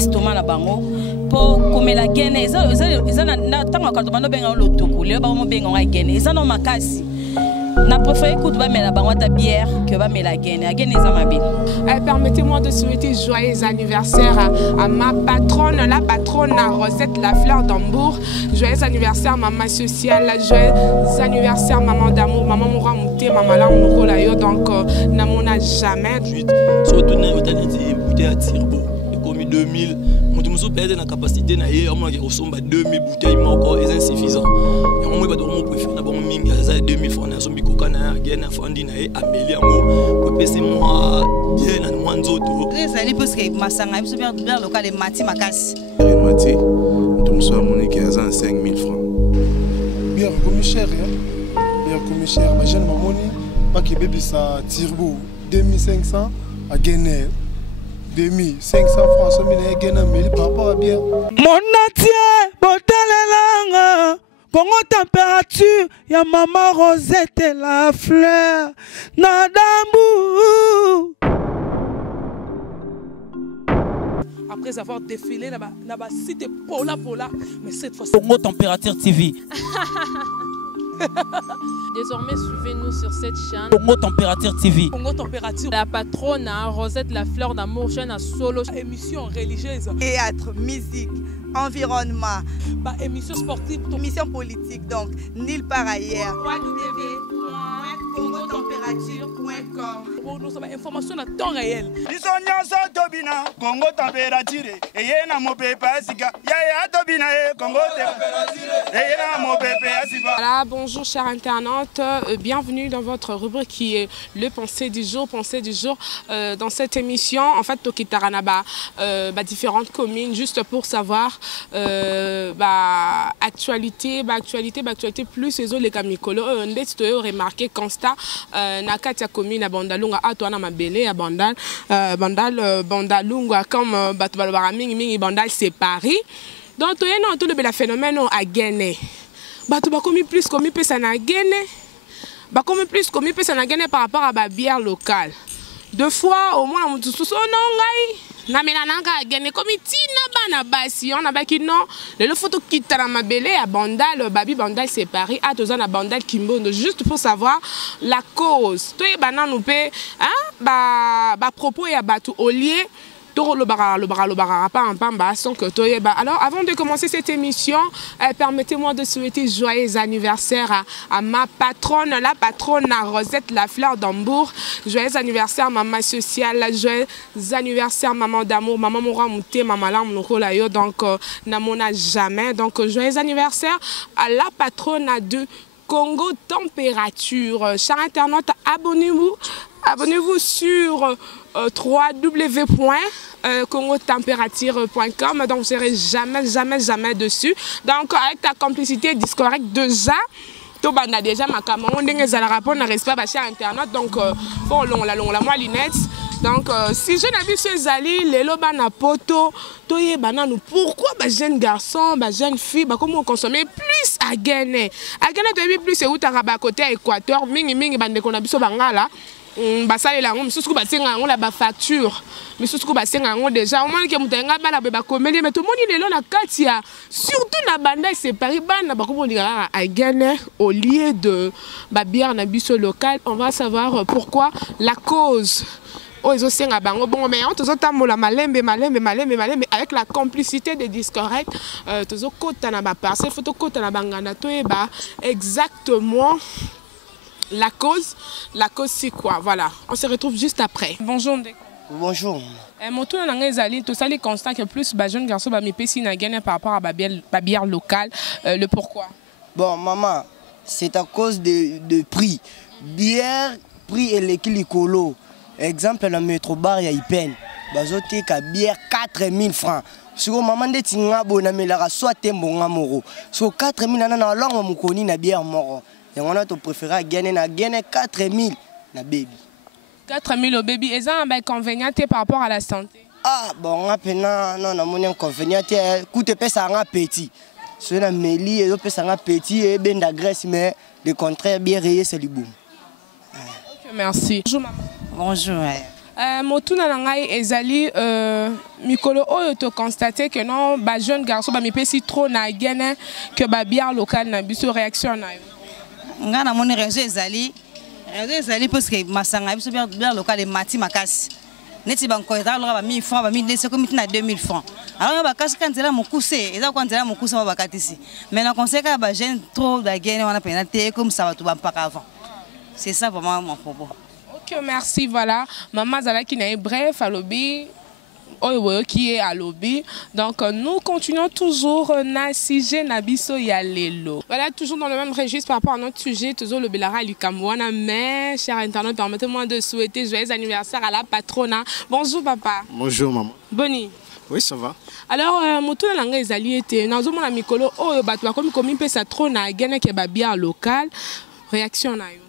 estomac na bango po komela gene eza na tango ka to bano benga lotoko le ba mo benga nga gene eza no makasi. Na préféré que tu vas mettre la banque à bière que va mettre la gaine. Permettez-moi de souhaiter joyeux anniversaire à ma patronne, la patronne à Rosette La Fleur d'Hambourg. Joyeux anniversaire maman sociale, joyeux anniversaire maman d'amour, maman moura mouté, maman là on roule ailleurs donc n'a jamais. Surtout na bouteille à tirbo, comme 2000. Nous perdons la capacité na ye, on a 2000 bouteilles moko est insuffisant. Et on va donc préférer na bon mingi à 2000 francs na sombi coca na gaine na fandi na ye amélier ngo pour passer moi bien na mwanzo to. Les années parce que masanga il se perd vers local de Mati Makasi. Mati, nous sommes mon équipe à 5000 francs. Bien comme cher hein. Bien comme cher, ma jeune maman pas que bébé ça turbo 2500 à gagner. 2500 francs, ça m'a gagné 1000 par rapport à bien. Mon atier, botalelanga, Congo température, ya maman Rosette La Fleur, Nadambu. Après avoir défilé, là-bas, c'était Pola, mais cette fois-ci. Congo Température TV. Désormais, suivez-nous sur cette chaîne. Congo Température TV. Congo Température. La patronne Rosette La Fleur d'Amour, jeune à solo. Émission religieuse. Théâtre, musique, environnement. Bah, émission sportive. Émission politique, donc, nulle part ailleurs. Pour nous avons information à temps réel. Congo Température. Et y a mon pépé Asika. Voilà, bonjour chers internautes, bienvenue dans votre rubrique qui est le pensée du jour. Dans cette émission, en fait, Tokitaranaba, différentes communes, juste pour savoir actualité plus les autres les camicolo. On a remarqué constat Nakatia commune à Bandalunga, à Toana Mabele, à Bandalunga, comme Batubalabaraming, Bandal c'est Paris. Donc, il y a tout le phénomène à gagner. Bato bakomi plus komi pesa na gene bakomi plus komi pesa na gene par rapport à la bière locale. Deux fois au moins mutu suso nongai na melananga gene komi tina bana basi on a baki non le photo kita na mabele à Bandal babi Bandal c'est Paris à tozana Bandal Kimbondo juste pour savoir la cause. Toi bana nous pe hein propos ya batu au lieu. Alors, avant de commencer cette émission, permettez-moi de souhaiter joyeux anniversaire à ma patronne, la patronne à Rosette La Fleur d'Hambourg. Joyeux anniversaire, maman sociale, joyeux anniversaire, maman d'amour, maman moura mouté, maman là, mon donc, n'a jamais. Donc, joyeux anniversaire à la patronne de Congo Température. Chers internautes, abonnez-vous sur www.congotempérature.com. donc vous ne serez jamais dessus. Donc avec ta complicité Discorrect déjà to banda déjà ma caméra on dingue za la rapport na respect ba cher internet donc bon la moi lunettes donc si je n'habite chez Zali lelo bana poto toye bananu pourquoi ba jeune garçon ba jeune fille ba comment consommer plus à gagner to plus c'est où ta ba côté Équateur mingi bande ko na biso bangala basalela ngo misusu basenga ngo la ba facture misusu basenga ngo déjà au moins que mutenga bala ba komeli mais tout moni lelo na katia surtout na banda c'est Paris bana ba ko lingara à gagner au lieu de ba bière na biso local. On va savoir pourquoi la cause. Oh, ils ont bango bon mais on tous tamola malembe avec la complicité des Discorrect tous kota na ba parcelle photo kota na bangana to eba exactement la cause c'est quoi? Voilà, on se retrouve juste après. Bonjour. Bonjour. Mon tour dans les alliés, tout ça les constats que plus ba jeune garçon ba mi pesi na gagner par rapport à ba bière locale. Le pourquoi? Bon maman, c'est à cause de prix. Bière, prix et l'équilibre. Exemple la métro bar ya ipen. Bazote ka bière 4000 francs. Sur maman de tinga bona melara soit tembonga moro. So 4000 na longo mukoni na bière moro. Et on a ton préféré gagner 4000 na baby. 4000 au baby, est-ce un inconvénient par rapport à la santé? Ah bon, on a non mon inconvénient coûte pesa un petit. Sur la méli et pesa un petit et ben de graisse mais le contraire bien rayé c'est du boom. Merci. Bonjour maman. Bonjour. motuna na ngai ezali mikolo oyo to constater que non ba jeune garçon ba mipesi trop na gene que ba bière local na biso réaction na yo nga na moni réseau ezali parce que masanga biso bière local e mati makasi neti banko eta loka ba 1000 francs ba 1200 comme na 2000 francs alors ba kasi quand là mokuse eza kwa nzela mokuse ba bakatisi mais na conseil ka ba jeune trop da gene wana penalité comme ça ba to ba mpaka avant c'est ça vraiment mon propos. Ok, merci, voilà. Maman Zala qui n'est bref à lobby. Qui est à lobby. Donc nous continuons toujours na sujet Nabiso Yalelo. Voilà, toujours dans le même registre par rapport à notre sujet, toujours le Belara Lukamwana. Mais, chers internautes, permettez-moi de souhaiter joyeux anniversaire à la patrona. Bonjour papa. Bonjour maman. Boni. Oui, ça va. Alors, Motuna Langa Ezali était dans un monde mikolo oh batwa comme peut ça trop na gagner que ba bière local. Réaction na yo.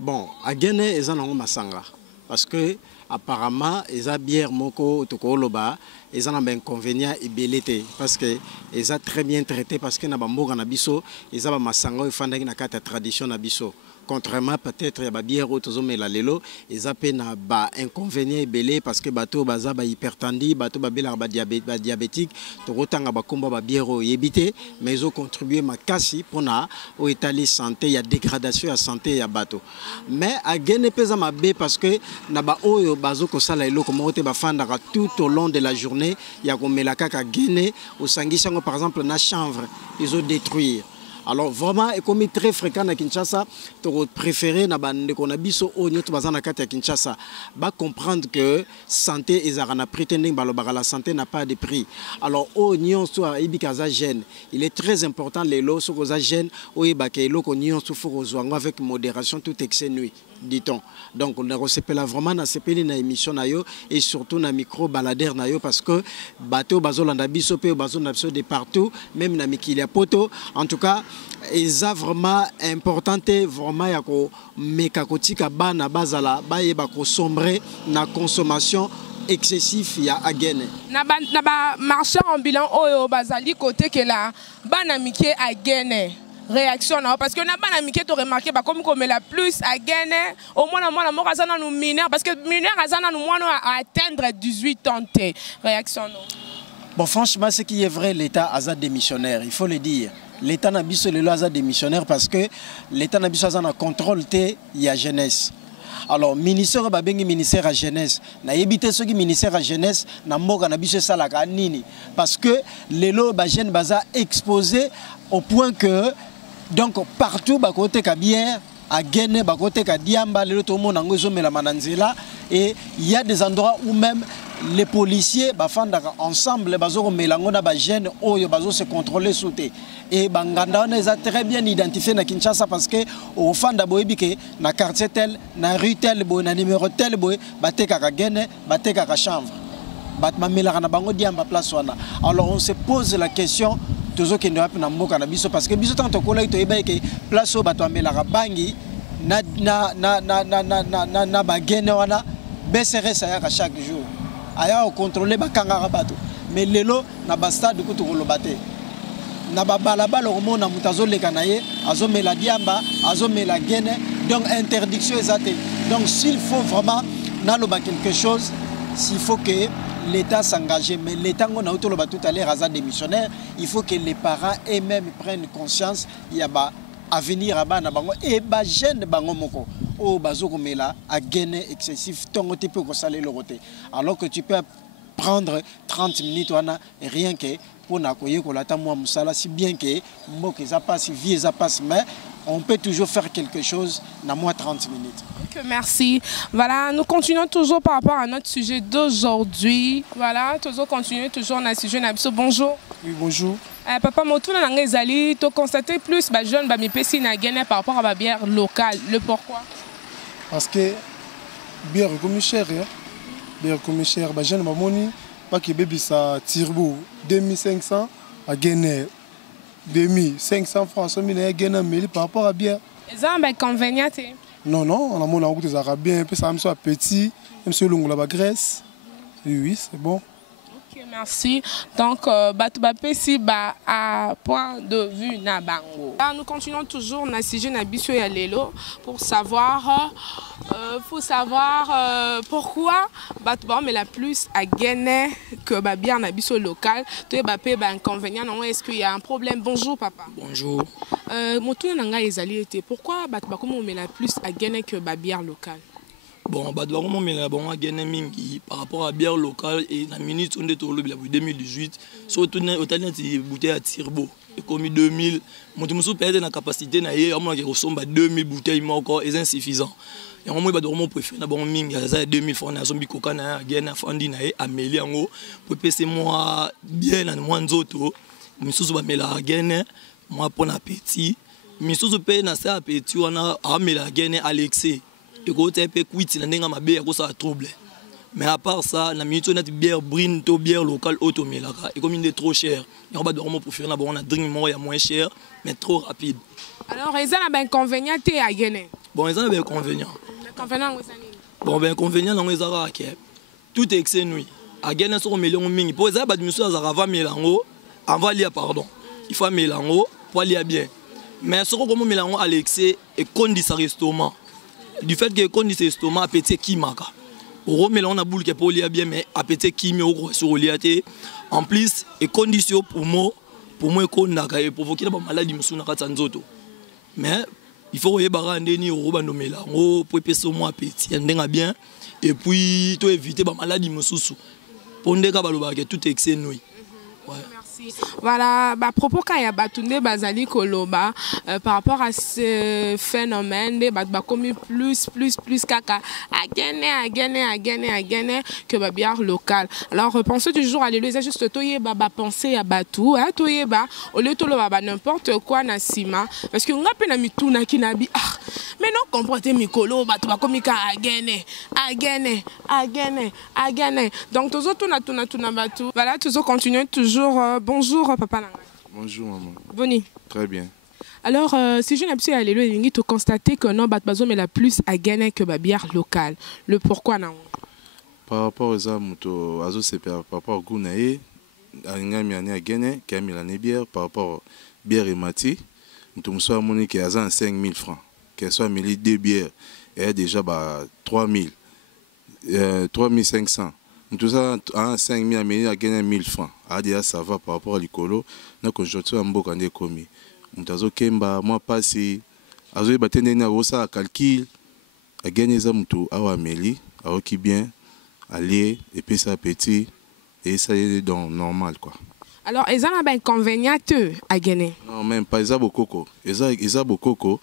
Bon, à Guinée, ils en ont masanga. Parce que, apparemment, ils ont bière moko, tokoloba, ils en ont un inconvénient et belleté. Parce que, ils ont très bien traité, parce que, n'abamboga nabiso, ils ont masanga, ils font une carte tradition nabiso. Contrairement peut-être à la bière autosome la lelo, ils ont un inconvénient belé parce que bateau baza ba hypertendu, bateau babela ba diabétique, to rotanga ba komba ba bière yebité, mais ils ont contribué ma kasi pour na au état santé, il y a dégradation à santé ya bateau. Mais à gagner pesa ma bé parce que na ba oyo bazo ko sala elo comme rote ba fandaka tout au long de la journée, il y a comme la kaka gagner au sangisango par exemple na chanvre, ils ont détruire. Alors vraiment, et comme très fréquent à Kinshasa, tu préféré na bande qu'on a biso au nyoto bazana kati à Kinshasa, ba comprendre que santé et zarana pretending balobara la santé n'a pas de prix. Alors au nyon soit ibikaza gène, il est très important les lots sur aux gènes au ibake lo ko nyon sur aux avec modération tout excès nuit, dit-on. Donc on a reçu là vraiment na sepeli na émission na yo et surtout na micro baladeur na yo parce que bateau bazolanda biso pe bazona biso de partout, même na mikilia poto. En tout cas, ils ont vraiment importante vraiment ya ko mekakotika bana bazala ba yeba ko sombrer na consommation excessif ya agene na ba marchand ambulant oyo bazali côté que la bana miké agene réaction non parce que na bana miké to remarqué ba comme la plus agene au moins mo kazana nous mineur parce que mineur azana nous moins à atteindre 18 ans réaction non. Bon franchement ce qui est vrai l'état a démissionnaire, il faut le dire. L'État n'a pas le loisir démissionnaire parce que l'État n'a pas le contrôle de la jeunesse. Alors, ministère de la jeunesse, n'a évité ce qui ministère de la jeunesse n'a pas ça la nini parce que les lots jeunes baza exposés au point que donc partout ba côté ka bière à Guinée ba côté ka diamba les tout le monde ngozo mela mananzela et il y a des endroits où même les policiers bafandaka ensemble bazoko melango na ba jeunes oyo bazo se contrôler sauter et banganda on les a très bien identifié na Kinshasa parce que au fanda boyebi ke na quartier tel na rue tel boy na numéro tel boy bateka ka gene bateka ka chanvre bat mamelaka na bango diamba place wana. Alors on se pose la question toujours que na mboka na biso parce que biso tant ko la to yeba ke place o bato amelaka bangi na ba gene wana BCR ça ya chaque jour aya contrôler bakanga bato mais lelo na basta du kutu kolobate na babalabala omona mutazo leka naye azomela diamba azomela gene donc interdiction ezate. Donc s'il faut vraiment naloba quelque chose, s'il faut que l'État s'engage, mais l'État on a autoloba tout à l'heure à démissionnaire, il faut que les parents eux-mêmes prennent conscience il y a ba avenir à bana bango et ba jeune bango moko o bazoko mela a gagner excessif tongo te peut ko saler le roté alors que tu peux prendre 30 minutes wana rien que pour nakoye ko lata moi musala si bien que mboke ça passe vie ça passe mais on peut toujours faire quelque chose dans moins 30 minutes. Ok, merci. Voilà, nous continuons toujours par rapport à notre sujet d'aujourd'hui. Voilà, toujours continuer toujours dans le sujet Nabiso. Bonjour. Oui, bonjour. Papa Motuna Nangezali, tu constates plus les jeunes qui pèsent na Guinée par rapport à la bière locale. Le pourquoi? Parce que bière comme cher, bière comme cher, les jeunes mamoni pas que bébé ça tirbo 2500 à Guinée. 2500 francs, ça m'est gagné par rapport à bière. Ils ont un inconvénient. Non, on a mon des Arabiens, un peu ça me soit petit, même si on a la Grèce. Oui, c'est bon. Ok, Merci. Donc, si à point de vue Nabango. Là, nous continuons toujours na sujet na biso ya lelo pour savoir pourquoi mais la plus à gagner que bien na biso local. Tu es inconvénient, non? Est-ce qu'il y a un problème? Bonjour papa. Bonjour. Motu nanga ezali été. Pourquoi mais la plus à gagner que bière locale? Bon, par rapport à bière locale et la minute on est au 2018, surtout au talent de bouteilles à Tirbo. Et comme 2000, mon tout perdre la capacité na yé, on a 2000 bouteilles encore est insuffisant. Et on m'a dit préféré na bon ming ya 2000 francs na zombi coca na gena fandi na yé amélie ngo pour passer moi bien na moi nzoto. Misusu ba mela gena moi pour appétit. Misusu pe na ça appétit on a amela gena Alexis. Et quand tu peux quitter la nenga mabe ya ko ça trouble. Mais à part ça, la minute on a bière brine to bière locale automelaka et comme il est trop cher. Et on va vraiment préférer na bon on a drink moins cher mais trop rapide. Alors ils ont un inconvénient à gagner. Bon ils ont un inconvénient. Inconvénient bon ben inconvénient dans les ara que tout est excès nuit. À gagner sur million mingi. Pour ça ba monsieur azarava melango, on va lire pardon. Il faut melango pour lire bien. Mais sur comment melango à l'excès et conduit sa restaurant. Du fait que conduit sa restaurant appétit qui maka. Au mélange na boule qui pour lire bien mais appétit qui me au sur liaté. En plus et condition pour moi kondaka et provoquer la maladie musuna katsanzoto. Mais il faut yebara ndeni au bando melango pour pèser au moins appétit ndenga bien et puis to éviter ba maladie mususu. Pondeka baloba que tout excès nuit. Ouais. Merci. Voilà, propos kaya batunde bazali koloba par rapport à ce phénomène de comme plus kaka à gagner que bière locale. Alors pensez du jour alléluia juste toye penser à batou hein toye au lieu de lo n'importe quoi na sima parce que ngape na mituna kinabi mais non comporter mikolo batu comme ka à gagner donc toujours tuna batu voilà toujours continuer toujours. Bonjour papa Nanga. Bonjour maman. Boni. Très bien. Alors si je n'ai pas alléluia, il faut constater que non batbazo mais la plus à gagner que la bière locale. Le pourquoi non? Par rapport aux amoto azo c'est par rapport au gounaé ngami ani à gagner kami la bière par rapport bière et mati nous sommes moni qui a 5000 francs qu'elle soit mêlée deux bières et déjà 3000 3500. Tout ça à 5 000 à gagner 1000 francs. Déjà ça va par rapport à l'écolo. Donc aujourd'hui on beaucoup de commis. Mutazo kemba moi passer. Azo batene na rosa calcul. À gagner ça mutu awa meli, awa qui bien aller et puis ça petit et ça est donc normal quoi. Alors ils ont un inconvénient à gagner. Non même pas ça beaucoup. Ils ont beaucoup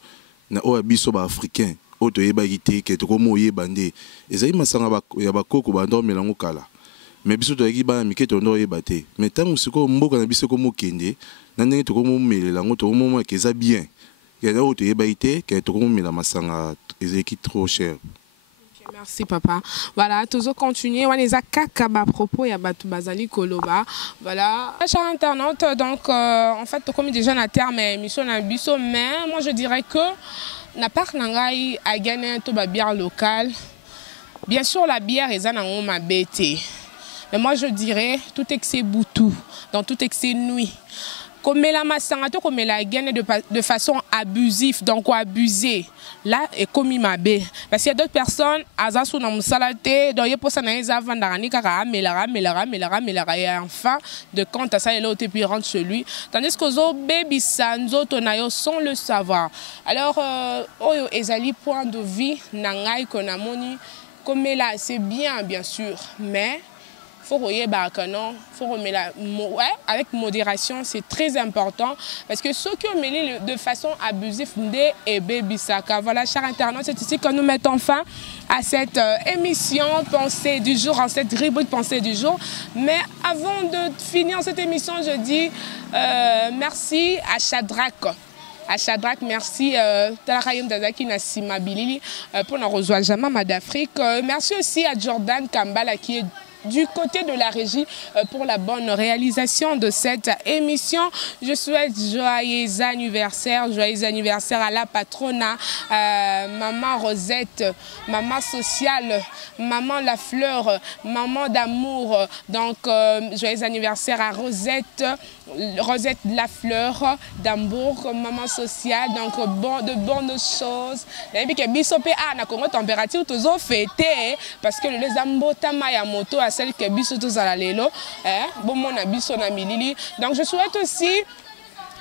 na o biso ba africain. Oto yeba gite ke to komo yeba nde ezali masanga ya bakoko bando melango kala mais biso to yaki ba mike to ndo yeba te mais tango siko mboka na biso komo kende na ndenge to komo melela ngo to komo ke za bien ke na oto yeba ite ke to komo mela masanga ezeki trop cher. Merci papa. Voilà, toujours continuer. On les a kakaba propos ya batu bazali koloba. Voilà. Chers internautes, donc en fait comme déjà na terme émission na biso mais moi je dirais que na part nangai a gagné to ba bière locale. Bien sûr la bière est na ngoma bête. Mais moi je dirais tout excès boutou, dans tout excès nuit. Comme la masanga to comme la gagne de façon abusive donc abuser là et comme ma bé parce qu'il y a d'autres personnes azasu na musalate donc pour ça na eza vandani kaka melara et enfin de compte à ça et l'autre puis rentre chez lui tandis que zo baby sanzo tonayo sans le savoir. Alors oyo ezali point de vue nangai konamoni comme là c'est bien sûr mais faut remettre avec modération, c'est très important parce que ceux qui ont mêlé de façon abusive et baby saka. Voilà, chers internautes, c'est ici que nous mettons fin à cette émission Pensée du jour, en cette rubrique Pensée du jour. Mais avant de finir cette émission, je dis merci à Shadrach, merci Talarayim Dazaki Nassima Bilili pour nous rejoindre jamais d'Afrique. Merci aussi à Jordan Kambala qui est du côté de la régie pour la bonne réalisation de cette émission. Je souhaite joyeux anniversaire à la patronne, maman Rosette, maman sociale, maman La Fleur, maman d'amour. Donc joyeux anniversaire à Rosette La Fleur d'Hambourg, maman sociale. Donc de bonnes choses. Et puis que bisope na Congo température toujours fêté parce que les ambotama ya moto à celle que biso tous à la lelo bon mon abiso na milili. Donc je souhaite aussi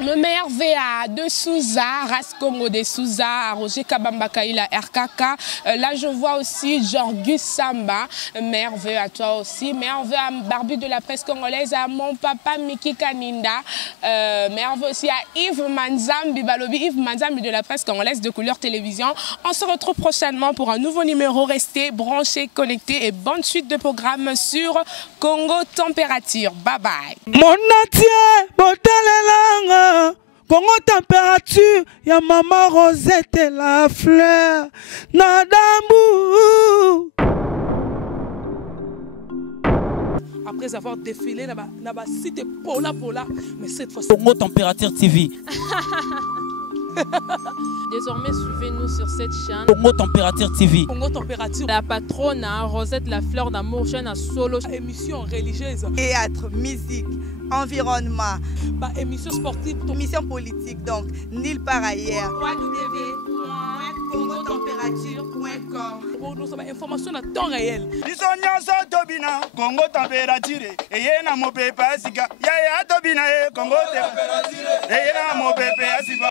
le meilleur VA de Souza, Race Congo de Souza, Roger Kabamba Kaila RKK. Là, je vois aussi Jorgus Samba. Meilleur VA à toi aussi. Meilleur VA à Barbu de la presse congolaise, à mon papa Miki Kaninda. Meilleur VA aussi à Yves Manzambi, Balobi Yves Manzambi de la presse congolaise de couleur télévision. On se retrouve prochainement pour un nouveau numéro. Restez branchés, connectés et bonne suite de programmes sur Congo Température. Bye bye. Mon Congo température, ya maman Rosette la fleur, Nadambu. Après avoir défilé dans la cité Pola, mais cette fois-ci. Congo Température TV. Désormais, suivez-nous sur cette chaîne. Congo Température TV. Congo Température. La patronne, Rosette la fleur d'amour, chaîne à solo. Émission religieuse. Théâtre, musique, environnement. Bah, émission sportive. Émission politique, donc nulle part ailleurs. www.congotempérature.com. Nous avons information à temps réel. Congo Température. Et y a mon pépé, Congo Température. Et y a mon pépé,